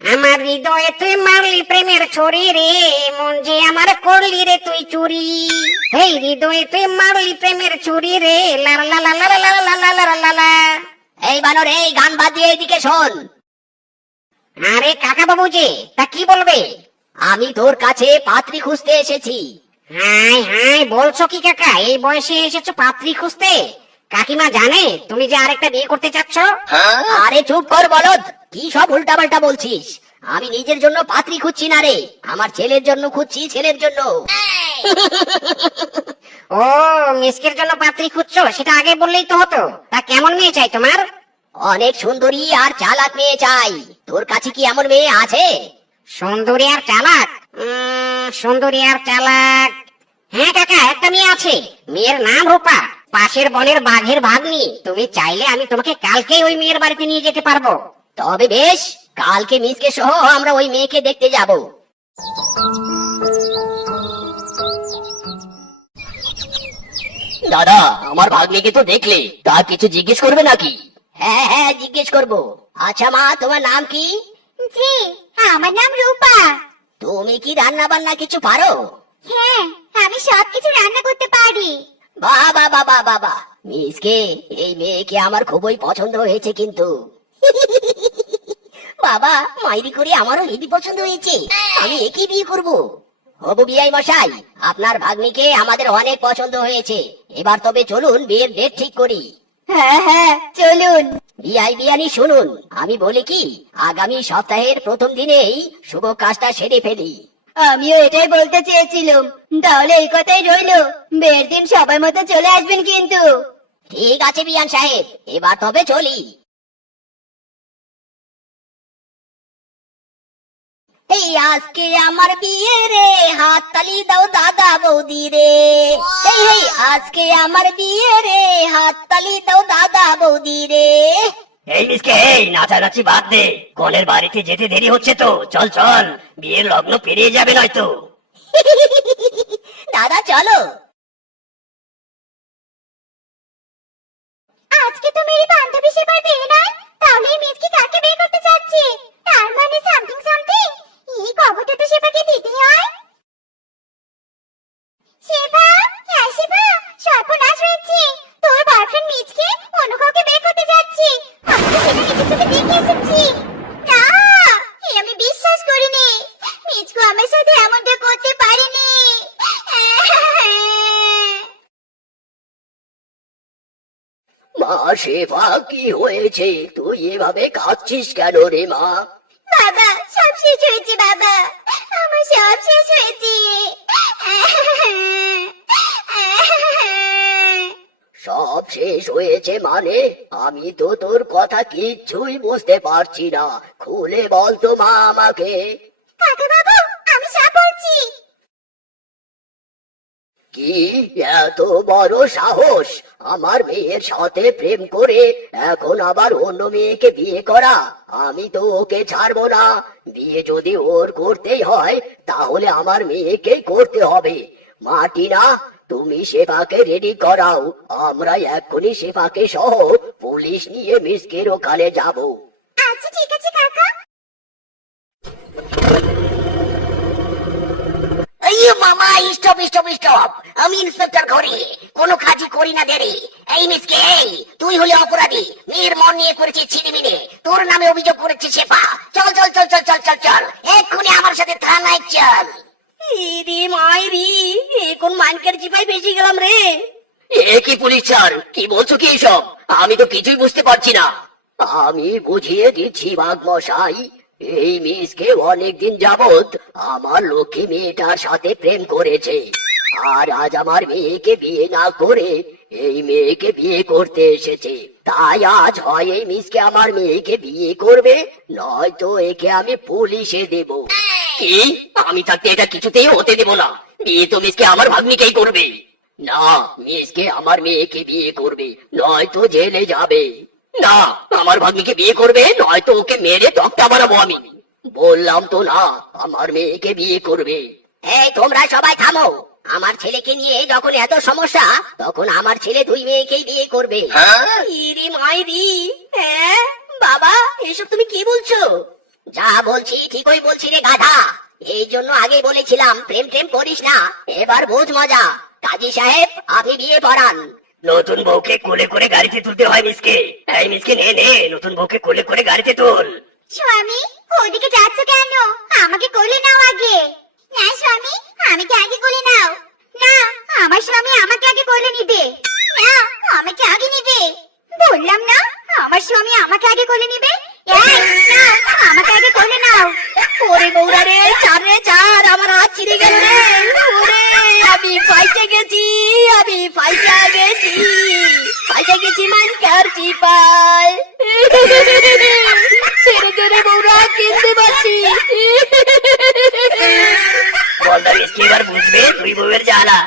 আমার হৃদয়ে তুই মারলি প্রেমের ছড়ি রে মন যে আমার করলি রে তুই চুরি হেই হৃদয়ে তুই মারলি প্রেমের ছুরি রে লা লা লা লা লা লা লা লা লা লা এই বানর এই গান বাদ দিয়ে এদিকে শোন আরে কাকা বাবু যে তা কি বলবে আমি তোর কাছে পাত্রী খুঁজতে এসেছি হাই হাই বলছো কি কাকা এই বয়সে এসেছ পাত্রী খুঁজতে কাকিমা জানে তুমি যে আরেকটা বিয়ে করতে চাচ্ছ? আরে চুপ কর বলদ। কি সব উল্টাপাল্টা বলছিস? আমি নিজের জন্য পাত্রী খুঁজছি না রে। আমার ছেলের জন্য খুঁজছি ছেলের জন্য। ও মিসকের জন্য পাত্রী খুঁজছো? সেটা আগে বললেই তো হতো। তা কেমন মেয়ে চাই তোমার? অনেক সুন্দরী আর চালাক মেয়ে চাই। তোর কাছে কি এমন মেয়ে আছে? সুন্দরী আর চালাক? উম, সুন্দরী আর চালাক। হ্যাঁ কাকা একটা মেয়ে আছে। মেয়ের নাম রূপা। পাশের বনের বাঘের ভাগ্নি। তুমি চাইলে আমি তোমাকে কালকেই ওই মেয়ের বাড়িতে নিয়ে যেতে পারব। তবে বেশ কালকে মিসকে সহ আমরা ওই মেয়েকে দেখতে যাব। দাদা আমার ভাগ্নিকে তো দেখলে। তার কিছু জিজ্ঞেস করবে নাকি? হ্যাঁ হ্যাঁ জিজ্ঞেস করব। আচ্ছা মা তোমার নাম কি? জি আমার নাম রূপা। তুমি কি রান্না বান্না কিছু পারো? হ্যাঁ আমি সব কিছু রান্না পারি বাবা বাবা বাবা মিসকে এই মেয়েকে আমার খুবই পছন্দ হয়েছে কিন্তু। বাবা মাইরি করে আমারও হেবি পছন্দ হয়েছে। আমি একই বিয়ে করব। হবু বিয়াই মশাই আপনার ভাগ্নিকে আমাদের অনেক পছন্দ হয়েছে। এবার তবে চলুন বিয়ের ডেট ঠিক করি। হ্যাঁ হ্যাঁ চলুন। বিয়াই বিয়ানি শুনুন আমি বলি কি আগামী সপ্তাহের প্রথম দিনেই শুভ কাজটা সেরে ফেলি। আমিও এটাই বলতে চেয়েছিলাম। তাহলে এই কথাই রইল। বের দিন সবাই মতো চলে আসবেন কিন্তু। ঠিক আছে বিয়ান সাহেব। এবার তবে চলি। এই আজকে আমার বিয়ে রে। হাত তালি দাও দাদা বৌদি রে। এই আজকে আমার বিয়ে রে। হাত তালি দাও দাদা বৌদি রে। এই মিসকে, এই নাচানাচি বাদ দে। কনের বাড়িতে যেতে দেরি হচ্ছে তো। চল চল, বিয়ের লগ্ন পেরিয়ে যাবে নয়তো। দাদা, চলো। আজকে তো মেরি বান্ধবী সেবার বিয়ে নয় তাহলে মেজকে কাকে বিয়ে করতে যাচ্ছে? তার মানে সামথিং সামথিং এই খবরটা তো সেবাকে দিতে হয়। সেবা হ্যাঁ সেবা সর্বনাশ হয়েছে তোর বয়ফ্রেন্ড মিজকে অন্য কাউকে বিয়ে করতে যাচ্ছে আমি তো সেটা নিজের চোখে দেখে এসেছি না এ আমি বিশ্বাস করিনি মিজকু আমার সাথে এমনটা করতে পারেনি মা শেফা কি হয়েছে? তুই এভাবে কাঁদছিস কেন রে মা? বাবা সব শেষ হয়েছে বাবা। আমার সব শেষ হয়েছে। সব শেষ হয়েছে মানে? আমি তো তোর কথা কিচ্ছুই বুঝতে পারছি না। খুলে বল তো মা আমাকে। কাকা বাবু আমি সব বলছি কি এত বড় সাহস? আমার মেয়ের সাথে প্রেম করে এখন আবার অন্য মেয়েকে বিয়ে করা? আমি তো ওকে ছাড়বো না। বিয়ে যদি ওর করতেই হয়, তাহলে আমার মেয়েকেই করতে হবে। মাটিনা, তুমি শেফাকে রেডি করাও। আমরা এক্ষুনি শেফাকে সহ পুলিশ নিয়ে মিসকের ওখানে যাব। আচ্ছা ঠিক আছে, কাকা। মামা স্টপ স্টপ স্টপ। আমি ইন্সপেক্টর ঘরে কোনো কাজই করি না দেরি। এই মিসকে এই তুই হলে অপরাধী। মেয়ের মন নিয়ে করেছিস ছিনিমিনে। তোর নামে অভিযোগ করেছে শেফা। চল চল চল চল চল চল চল। এক্ষুনি আমার সাথে থানায় চল। রে মাইরি এখন মানকার জিপাই বেশি গেলাম রে? এ কি পুলিশ স্যার? কি বলছো কি সব আমি তো কিছুই বুঝতে পারছি না। আমি বুঝিয়ে দিচ্ছি বাঘ মশাই। এই মিসকে অনেকদিন যাবত আমার লক্ষ্মী মেয়েটার সাথে প্রেম করেছে। আর আজ আমার মেয়েকে বিয়ে না করে এই মেয়েকে বিয়ে করতে এসেছে। তাই আজ হয় এই মিসকে আমার মেয়েকে বিয়ে করবে নয়তো একে আমি পুলিশে দেব। কি? আমি থাকতে এটা কিছুতেই হতে দেব না। বিয়ে তো মিসকে আমার ভাগ্নিকেই করবে। না মিসকে আমার মেয়েকে বিয়ে করবে নয়তো জেলে যাবে। না আমার ভাগ্নিকে বিয়ে করবে নয়তো ওকে মেরে তক্তা বানাবো আমি। বললাম তো না আমার মেয়েকে বিয়ে করবে। এই তোমরা সবাই থামো। আমার ছেলেকে নিয়ে যখন এত সমস্যা তখন আমার ছেলে দুই মেয়েকেই বিয়ে করবে। ইরি মাইরি হ্যাঁ? বাবা এসব তুমি কি বলছো? যা বলছি ঠিকই বলছি রে গাধা। এই জন্য আগে বলেছিলাম প্রেম প্রেম করিস না এবার বোঝ মজা। কাজী সাহেব আপনি বিয়ে পড়ান। নতুন বউকে কোলে করে গাড়িতে তুলতে হয় মিসকে। এই মিসকে, নে নে, নতুন বউকে কোলে করে গাড়িতে তুল। স্বামী, ওদিকে যাচ্ছ কেন? আমাকে কোলে নাও আগে। না স্বামী আমাকে আগে কোলে নাও? না, আমার স্বামী আমাকে আগে কোলে নিবে। না, আমাকে আগে নিবে। বললাম না, আমার স্বামী আমাকে আগে কোলে নিবে? না, আমাকে আগে কোলে নাও। ওরে বৌরা রে, চার রে, চার, আমার হাত ছিঁড়ে গেল রে। ওরে আমি ফাইটে গেছি আমি ফাইটে গেছি ফাইটে গেছি মান কারছি পায় ছেড়ে রে বৌরা, কিনতে পারছি। বলদা মিসকে এবার বুঝবে তুই বউয়ের জ্বালা।